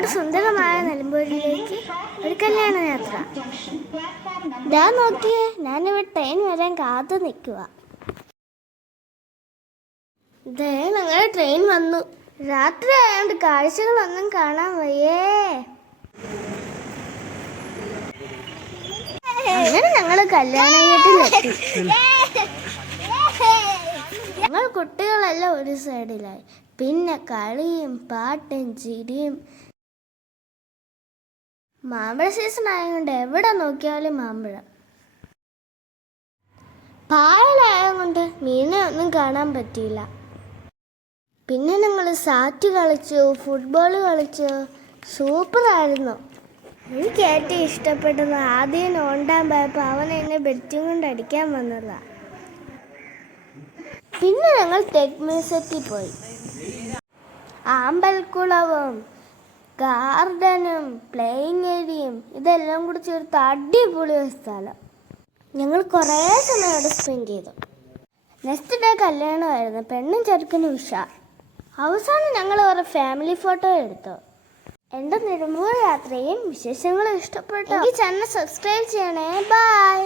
നമ്മുടെ സുന്ദരമായ നിലമ്പൂരിലേക്ക് ഒരു കല്യാണ യാത്ര. ഞാൻ നോക്കിയേ, ഞാനിവിടെ ട്രെയിൻ വരാൻ കാത്തു നിൽക്കുക. ഇതേ ഞങ്ങളുടെ ട്രെയിൻ വന്നു. രാത്രി ആയതുകൊണ്ട് കാഴ്ചകളൊന്നും കാണാൻ വയ്യേ. അങ്ങനെ ഞങ്ങൾ കല്യാണ വീട്ടിലെത്തി. ഞങ്ങൾ കുട്ടികളെല്ലാം ഒരു സൈഡിലായി. പിന്നെ കളിയും പാട്ടും ചിരിയും. മാമ്പഴ സീസൺ ആയതുകൊണ്ട് എവിടെ നോക്കിയാലും മാമ്പഴം. പായലായതുകൊണ്ട് മീനെ ഒന്നും കാണാൻ പറ്റിയില്ല. പിന്നെ ഞങ്ങൾ സാറ്റ് കളിച്ചു, ഫുട്ബോൾ കളിച്ചു. സൂപ്പറായിരുന്നു. എനിക്ക് ഏറ്റവും ഇഷ്ടപ്പെട്ടത് ആദ്യം ഓണ്ടാൻ പോയപ്പോൾ അവൻ എന്നെ ബെറ്റും കൊണ്ട് അടിക്കാൻ വന്നതാണ്. പിന്നെ ഞങ്ങൾ ടെക് മ്യൂസിയത്തിൽ പോയി. അമ്പലക്കുളവും ഗാർഡനും പ്ലേയിങ് ഏരിയയും ഇതെല്ലാം കൂടി ചേർത്ത് അടിപൊളി ഒരു സ്ഥലം. ഞങ്ങൾ കുറേ സമയം അവിടെ സ്പെൻഡ് ചെയ്തു. നെക്സ്റ്റ് ഡേ കല്യാണമായിരുന്നു. പെണ്ണും ചെറുക്കനും ഉഷാർ. അവസാനം ഞങ്ങൾ ഒരു ഫാമിലി ഫോട്ടോ എടുത്തു. എൻ്റെ നിലമ്പൂർ യാത്രയും വിശേഷങ്ങളും ഇഷ്ടപ്പെട്ടു. ഈ ചാനൽ സബ്സ്ക്രൈബ് ചെയ്യണേ. ബൈ.